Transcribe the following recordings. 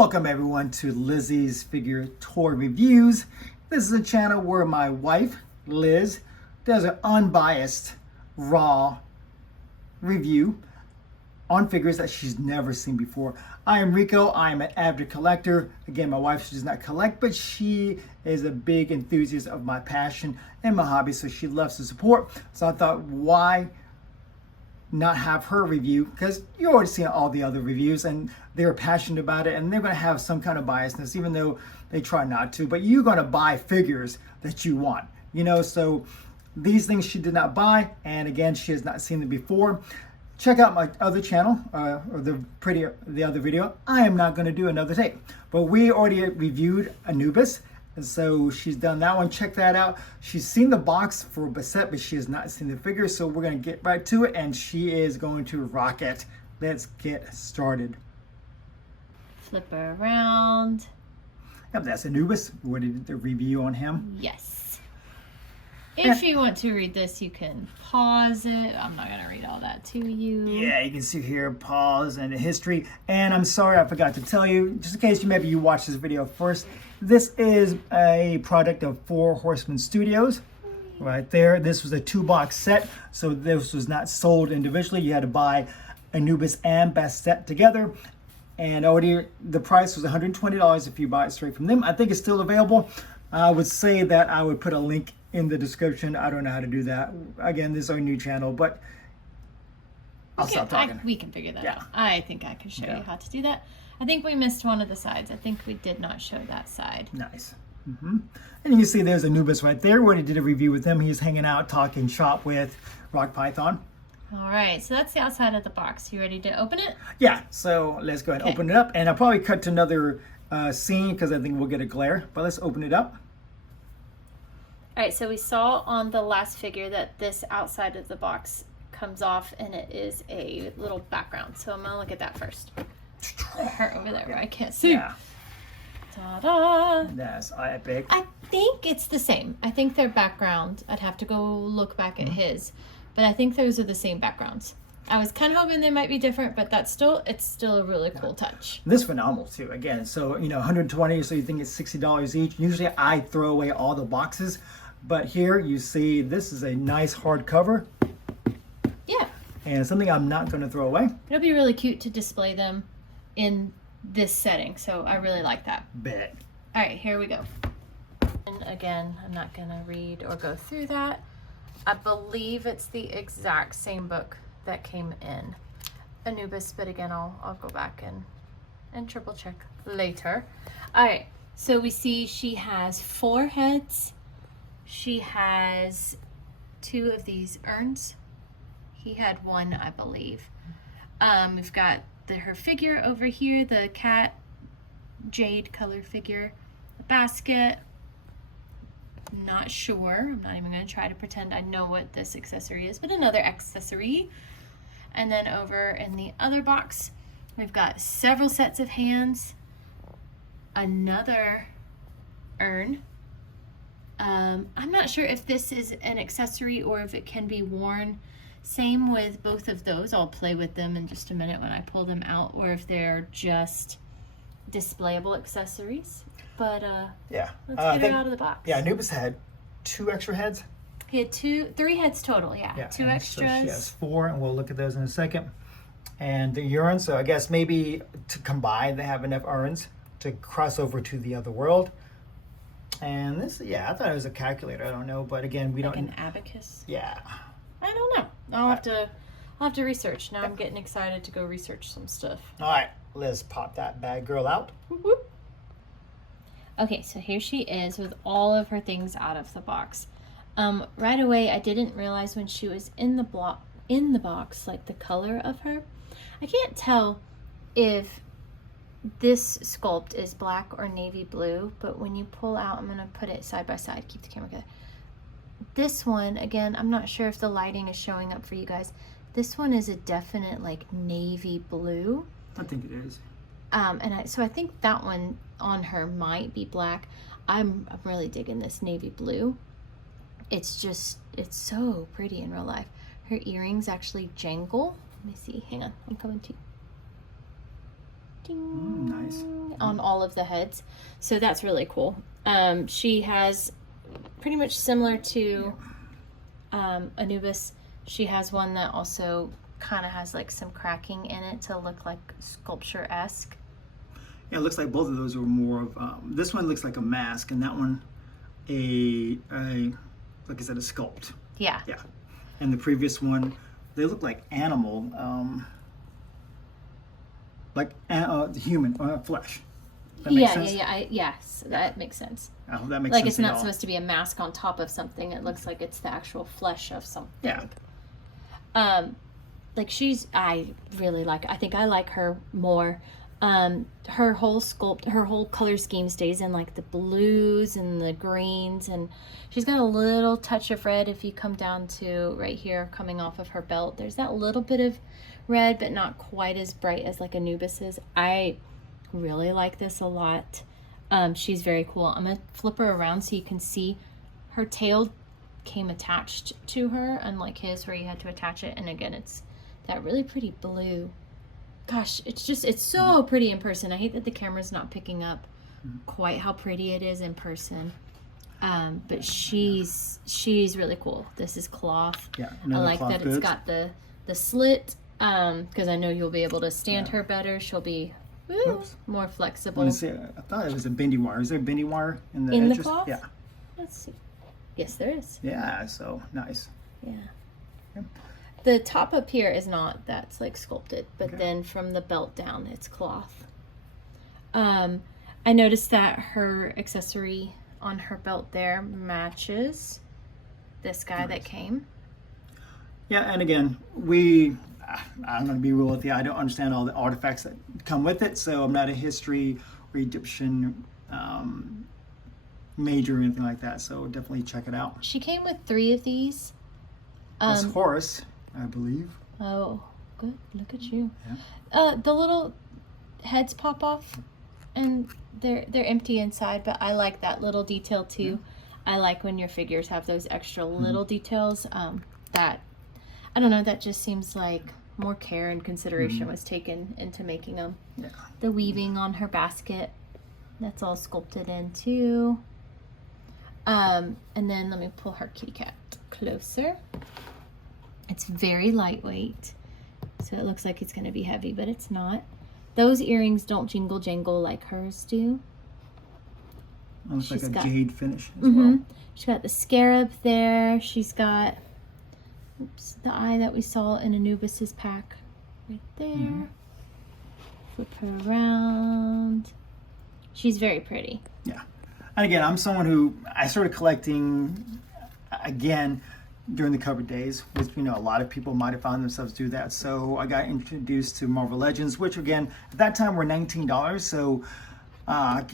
Welcome everyone to Lizzie's Figure Toy Reviews. This is a channel where my wife, Liz, does an unbiased, raw review on figures that she's never seen before. I am Rico. I am an avid collector. Again, my wife, she does not collect, but she is a big enthusiast of my passion and my hobby, so she loves to support. So I thought, why not have her review, because you've already seen all the other reviews and they're passionate about it and they're going to have some kind of biasness, even though they try not to. But you're going to buy figures that you want, you know. So these things she did not buy, and again, she has not seen them before. Check out my other channel, or the other video. I am not going to do another tape, but we already reviewed Anubis, and so she's done that one. Check that out. She's seen the box for Bastet, but she has not seen the figure, so we're going to get right to it, and she is going to rock it. Let's get started. Flip her around. Yep, that's Anubis. We did the review on him. Yes. If you want to read this, you can pause it. I'm not going to read all that to you. Yeah, you can see here, pause and the history. And I'm sorry, I forgot to tell you, just in case maybe you watched this video first, this is a product of Horsemen Studios. Right there, this was a 2-box set, so this was not sold individually. You had to buy Anubis and Bastet together. And already the price was $120 if you buy it straight from them. I think it's still available. I would say that I would put a link in the description. I don't know how to do that. Again, this is our new channel, but I'll stop talking. We can figure that out. I think I can show you how to do that. I think we missed one of the sides. I think we did not show that side. Nice. And you can see there's Anubis right there. We already did a review with him. He's hanging out, talking shop with Rock Python. All right, so that's the outside of the box. You ready to open it? Yeah, so let's go ahead and open it up. And I'll probably cut to another scene because I think we'll get a glare. But let's open it up. All right, so we saw on the last figure that this outside of the box comes off and it is a little background. So I'm gonna look at that first. Put her over there where I can't see. Yeah. Ta-da! That's epic. I think it's the same. I think their background, I'd have to go look back at his, but I think those are the same backgrounds. I was kind of hoping they might be different, but it's still a really cool touch. This is phenomenal too. Again, so you know, 120, so you think it's $60 each. Usually I throw away all the boxes, but here you see this is a nice hardcover. Yeah. And something I'm not going to throw away. It'll be really cute to display them in this setting, so I really like that. Bet. All right, here we go. And again, I'm not going to read or go through that. I believe it's the exact same book that came in Anubis, but again, I'll go back and triple check later. All right, so we see she has 4 heads. She has 2 of these urns. He had 1, I believe. We've got her figure over here, the cat jade color figure, the basket. Not sure. I'm not even going to try to pretend I know what this accessory is, but another accessory. And then over in the other box, we've got several sets of hands, another urn. I'm not sure if this is an accessory or if it can be worn. Same with both of those. I'll play with them in just a minute when I pull them out, or if they're just displayable accessories. But yeah, let's get it out of the box. Yeah, Anubis had 2 extra heads. He had 3 heads total. Yeah, 2 extras. So she has 4, and we'll look at those in a second. And the urn. So I guess maybe to combine, they have enough urns to cross over to the other world. And this, yeah, I thought it was a calculator. I don't know, but again, we like don't. An abacus. Yeah. I don't know. I'll have to research. Now I'm getting excited to go research some stuff. All right, let's pop that bad girl out. Whoop, whoop. Okay, so here she is with all of her things out of the box. Right away, I didn't realize when she was in the box, like the color of her. I can't tell if this sculpt is black or navy blue, but when you pull out, I'm gonna put it side by side. Keep the camera good. This one, again, I'm not sure if the lighting is showing up for you guys. This one is a definite like navy blue. I think it is. So I think that one on her might be black. I'm really digging this navy blue. It's so pretty in real life. Her earrings actually jangle. Let me see. Hang on. I'm coming to you. Ding. Nice. cracking on all of the heads. So that's really cool. She has pretty much similar to Anubis. She has one that also kind of has like some cracking in it to look like sculpture-esque. Yeah, it looks like both of those are more of, this one looks like a mask, and that one like I said, a sculpt. Yeah. Yeah. And the previous one, they look like animal, like human flesh. That makes sense? Yes, that makes sense. Oh, that makes Like sense. it's not supposed to be a mask on top of something. It looks like it's the actual flesh of something. Yeah. Like I really like, I think I like her more. Her whole sculpt, her whole color scheme stays in like the blues and the greens, and she's got a little touch of red if you come down to right here coming off of her belt. There's that little bit of red, but not quite as bright as like Anubis's. I really like this a lot. She's very cool. I'm gonna flip her around so you can see her tail came attached to her, unlike his where you had to attach it. And again, it's that really pretty blue. Gosh, it's so pretty in person. I hate that the camera's not picking up quite how pretty it is in person. But she's really cool. This is cloth. Yeah, I like that goods. it's got the slit, because I know you'll be able to stand her better. She'll be more flexible. I thought it was a bendy wire. Is there a bendy wire in the edges? Cloth? Yeah. Let's see. Yes, there is. Yeah, so nice. Yeah. Yep. The top up here is not, that's like sculpted, but then from the belt down, it's cloth. I noticed that her accessory on her belt there matches this guy that came. Yeah, and again, I'm going to be real with you. I don't understand all the artifacts that come with it, so I'm not a history or Egyptian major or anything like that, so definitely check it out. She came with 3 of these. That's Horus, I believe. Oh, good. Look at you. Yeah. The little heads pop off, and they're empty inside, but I like that little detail too. Yeah. I like when your figures have those extra little details. That, I don't know, that just seems like more care and consideration was taken into making them. Yeah. The weaving on her basket, that's all sculpted in too. And then let me pull her kitty cat closer. It's very lightweight, so it looks like it's going to be heavy, but it's not. Those earrings don't jingle jangle like hers do. It looks like a jade finish as well. She's got the scarab there. She's got the eye that we saw in Anubis's pack right there. Flip her around. She's very pretty. Yeah. And again, I'm someone who, I started collecting, again, during the cover days, which, a lot of people might have found themselves do that. So I got introduced to Marvel Legends, which again, at that time were $19. So,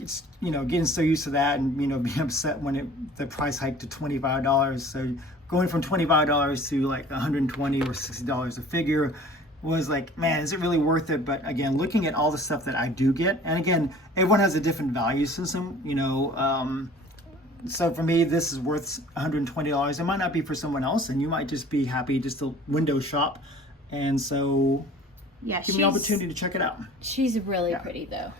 it's, getting so used to that and, being upset when the price hiked to $25. So going from $25 to like $120 or $60 a figure was like, man, is it really worth it? But again, looking at all the stuff that I do get, and again, everyone has a different value system, so for me, this is worth $120. It might not be for someone else, and you might just be happy just to window shop. And so, give me the opportunity to check it out. She's really pretty, though.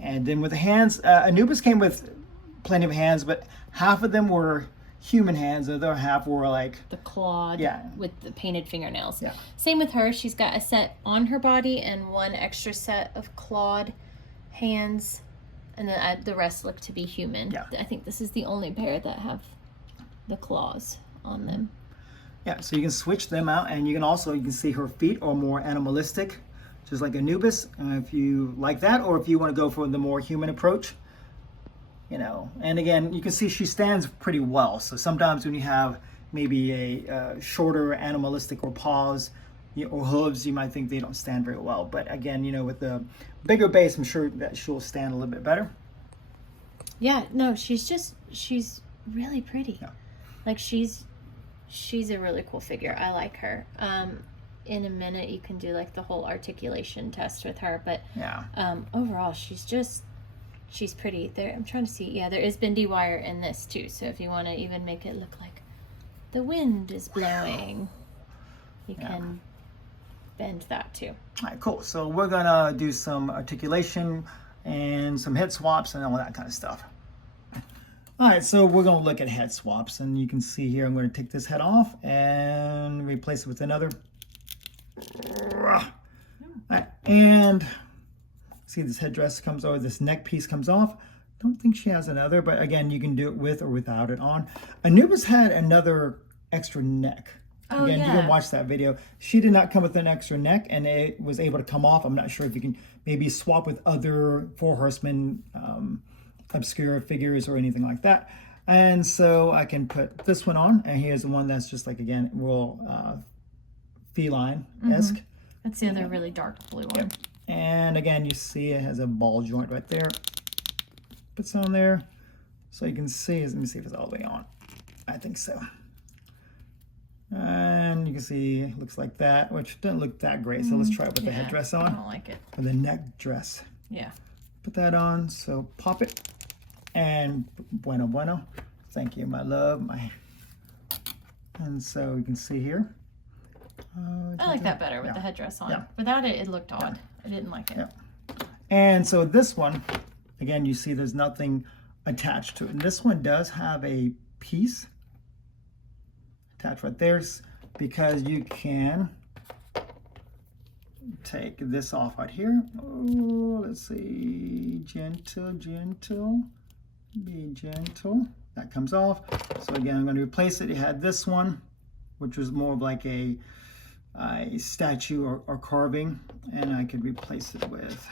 And then with the hands, Anubis came with plenty of hands, but half of them were human hands. The other half were like the clawed with the painted fingernails. Yeah. Same with her. She's got a set on her body and one extra set of clawed hands. And then the rest look to be human. Yeah. I think this is the only pair that have the claws on them. Yeah, so you can switch them out, and you can see her feet are more animalistic, just like Anubis, if you like that, or if you want to go for the more human approach. And again, you can see she stands pretty well. So sometimes when you have maybe a shorter animalistic or paws or hooves, you might think they don't stand very well. But again, with the bigger base, I'm sure that she'll stand a little bit better. Yeah, no, she's really pretty. Yeah. Like she's a really cool figure. I like her. In a minute, you can do like the whole articulation test with her, but yeah. Overall, she's pretty. There, I'm trying to see. Yeah, there is bendy wire in this too. So if you want to even make it look like the wind is blowing, you can bend that too. All right, cool. So we're gonna do some articulation and some head swaps and all that kind of stuff. All right, so we're gonna look at head swaps, and you can see here I'm gonna take this head off and replace it with another. All right, and see this headdress comes over, this neck piece comes off. Don't think she has another, but again, you can do it with or without it on. Anubis had another extra neck. Oh, again, yeah. you can watch that video. She did not come with an extra neck, and it was able to come off. I'm not sure if you can maybe swap with other Four Horsemen Obscura figures or anything like that. And so I can put this one on, and here's the one that's just like, again, real feline-esque. That's the other really dark blue one. Yep. And again, you see it has a ball joint right there. Puts on there. So you can see, let me see if it's all the way on. I think so. And you can see it looks like that, which doesn't look that great. So let's try it with the headdress on. I don't like it. With the neck dress. Yeah. Put that on, so pop it. And bueno, bueno. Thank you, my love. And so you can see here. I like that better with the headdress on. Yeah. Without it, it looked odd. I didn't like it. Yeah. And so this one, again, you see there's nothing attached to it. And this one does have a piece attached right there, because you can take this off right here. Oh, let's see, gentle, be gentle. That comes off. So again, I'm going to replace it. It had this one, which was more of like a statue or carving, and I could replace it with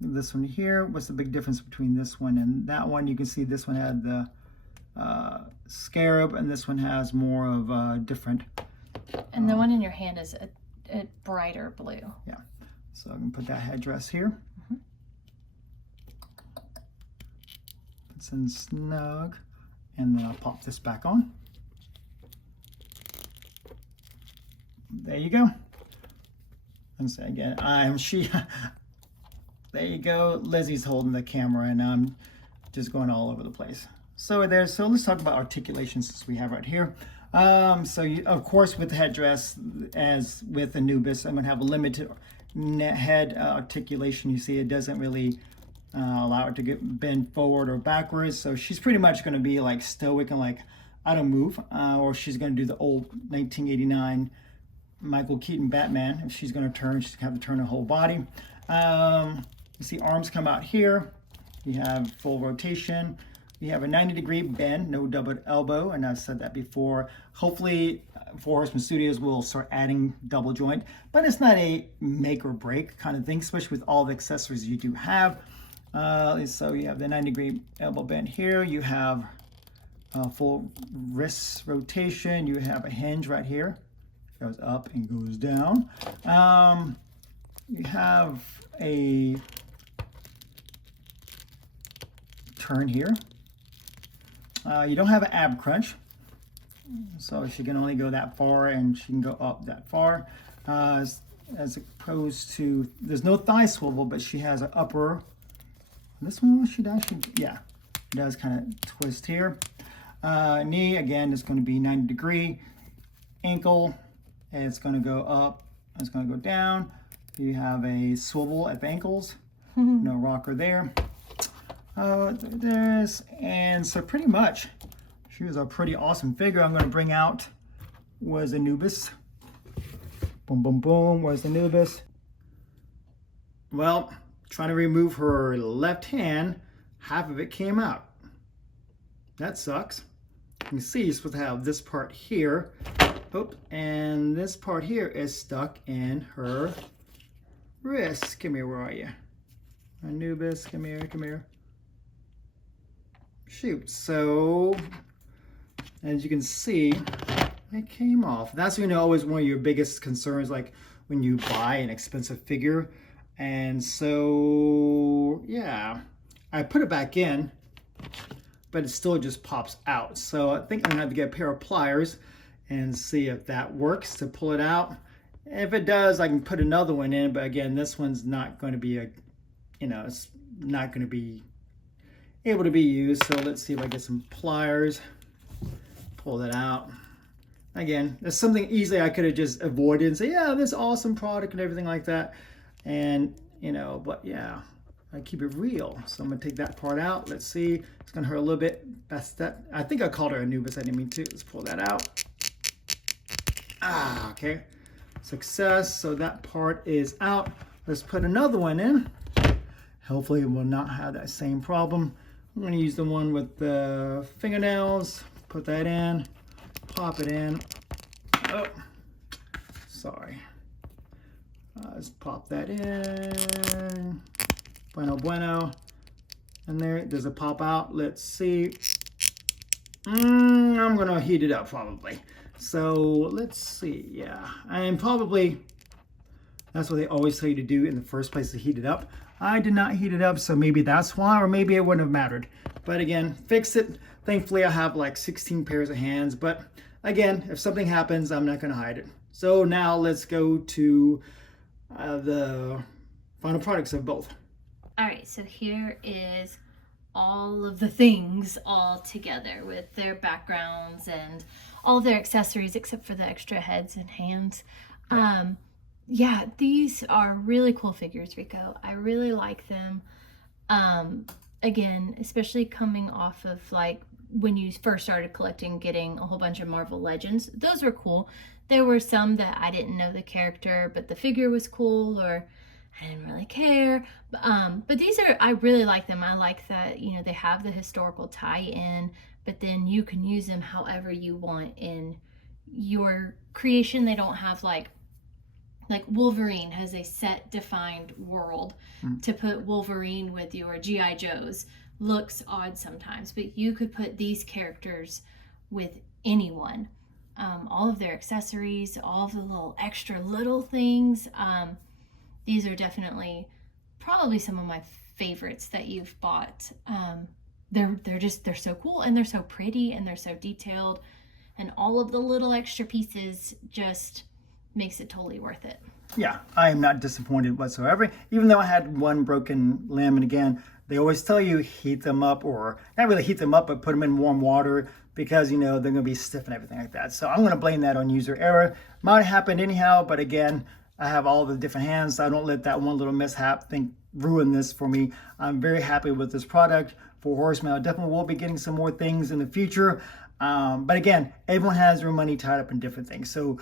this one here. What's the big difference between this one and that one? You can see this one had the scarab, and this one has more of a different. And the one in your hand is a brighter blue. Yeah. So I can put that headdress here. It's in snug, and then I'll pop this back on. There you go. And so again, there you go. Lizzie's holding the camera, and I'm just going all over the place. So let's talk about articulation, since we have right here. So you, of course, with the headdress, as with Anubis, I'm going to have a limited head articulation. You see, it doesn't really allow it to bend forward or backwards. So she's pretty much going to be like stoic and like, I don't move. Or she's going to do the old 1989 Michael Keaton Batman. If she's going to turn, she's going to have to turn her whole body. You see arms come out here. You have full rotation. You have a 90-degree bend, no double elbow, and I've said that before. Hopefully, Four Horsemen Studios will start adding double joint, but it's not a make or break kind of thing, especially with all the accessories you do have. So you have the 90-degree elbow bend here. You have full wrist rotation. You have a hinge right here. Goes up and goes down. You have a turn here. You don't have an ab crunch, so she can only go that far, and she can go up that far. As opposed to, there's no thigh swivel, but she has an upper. This one, she does, yeah, it does kind of twist here. Knee, again, is going to be 90 degree. Ankle, and it's going to go up, it's going to go down. You have a swivel at the ankles, no rocker there. And so pretty much, she was a pretty awesome figure. I'm going to bring out was Anubis. Boom, boom, boom. Where's Anubis? Well, trying to remove her left hand, half of it came out. That sucks. You can see you're supposed to have this part here. Oh, and this part here is stuck in her wrist. Come here, where are you? Anubis, come here, come here. Shoot, so as you can see, it came off. That's, you know, always one of your biggest concerns, like when you buy an expensive figure. And so, yeah, I put it back in, but it still just pops out. So I think I'm gonna have to get a pair of pliers and see if that works to pull it out. If it does, I can put another one in, but again, this one's not going to be it's not going to be able to be used. So let's see if I get some pliers, pull that out. Again, that's something easily I could have just avoided and say, yeah, this awesome product and everything like that. And, but yeah, I keep it real. So I'm gonna take that part out. Let's see. It's gonna hurt a little bit. Bastet. I think I called her Anubis. I didn't mean to. Let's pull that out. Okay. Success. So that part is out. Let's put another one in. Hopefully it will not have that same problem. I'm gonna use the one with the fingernails. Put that in. Pop it in. Oh, sorry. Let's pop that in. Bueno. And there's a pop out. Let's see. I'm gonna heat it up probably. So let's see. Yeah, and probably that's what they always tell you to do in the first place, to heat it up. I did not heat it up, so maybe that's why, or maybe it wouldn't have mattered. But again, fix it. Thankfully, I have like 16 pairs of hands. But again, if something happens, I'm not gonna hide it. So now let's go to the final products of both. All right, so here is all of the things all together with their backgrounds and all of their accessories except for the extra heads and hands. Yeah, these are really cool figures, Rico. I really like them. Again, especially coming off of like when you first started collecting, getting a whole bunch of Marvel Legends. Those were cool. There were some that I didn't know the character, but the figure was cool, or I didn't really care. But these are, I really like them. I like that, you know, they have the historical tie-in, but then you can use them however you want in your creation. They don't have like Wolverine has a set defined world. To put Wolverine with your G.I. Joes looks odd sometimes, but you could put these characters with anyone. All of their accessories, all of the little extra little things. These are definitely probably some of my favorites that you've bought. They're so cool, and they're so pretty, and they're so detailed, and all of the little extra pieces just makes it totally worth it. Yeah, I am not disappointed whatsoever. Even though I had one broken limb, and again, they always tell you heat them up, or not really heat them up, but put them in warm water, because you know they're going to be stiff and everything like that. So I'm going to blame that on user error. Might have happened anyhow, but again, I have all the different hands, so I don't let that one little mishap thing ruin this for me. I'm very happy with this product for Horsemen. I definitely will be getting some more things in the future. But again, everyone has their money tied up in different things. So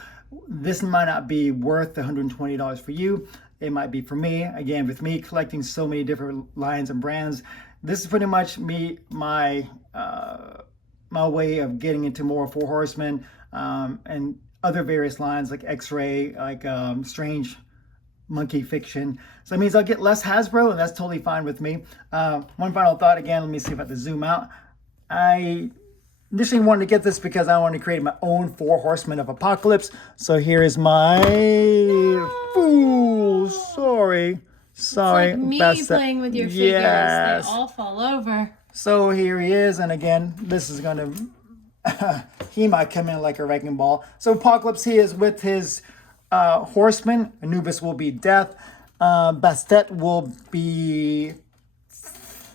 this might not be worth the $120 for you. It might be for me. Again, with me collecting so many different lines and brands, this is pretty much my way of getting into more for Horsemen and other various lines like X-Ray, like Strange Monkey Fiction. So that means I'll get less Hasbro, and that's totally fine with me. One final thought, again, let me see if I can zoom out. I initially wanted to get this because I wanted to create my own 4 Horsemen of Apocalypse. So here is my fool. Sorry. It's like me playing with your figures. They all fall over. So here he is, and again, this is gonna he might come in like a wrecking ball. So Apocalypse, he is with his Horsemen. Anubis will be Death. Bastet will be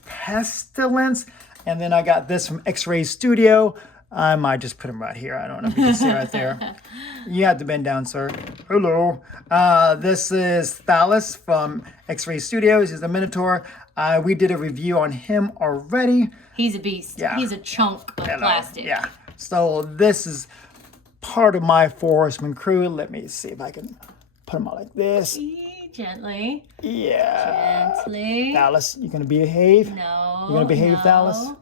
Pestilence. And then I got this from X-Ray Studio. I might just put him right here. I don't know if you can see right there. You have to bend down, sir. Hello. This is Thalos from X-Ray Studios. He's the Minotaur. We did a review on him already. He's a beast. Yeah. He's a chunk of plastic. Yeah. So this is part of my 4 Horsemen crew. Let me see if I can put him out like this. Gently. Yeah. Gently. Thalos, you gonna behave? No. You gonna behave, Thalos?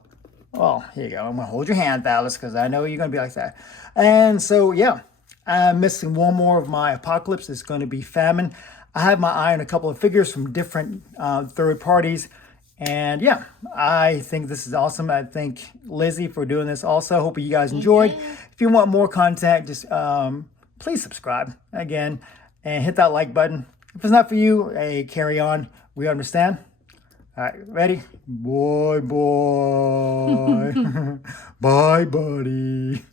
Well, here you go. I'm gonna hold your hand, Thalos, because I know you're gonna be like that. And so, yeah, I'm missing one more of my Apocalypse. It's gonna be Famine. I have my eye on a couple of figures from different third parties. And yeah, I think this is awesome. I thank Lizzie for doing this also. Hope you guys enjoyed. If you want more content, just please subscribe again and hit that like button. If it's not for you, hey, carry on. We understand. All right, ready? Boy. Bye, buddy.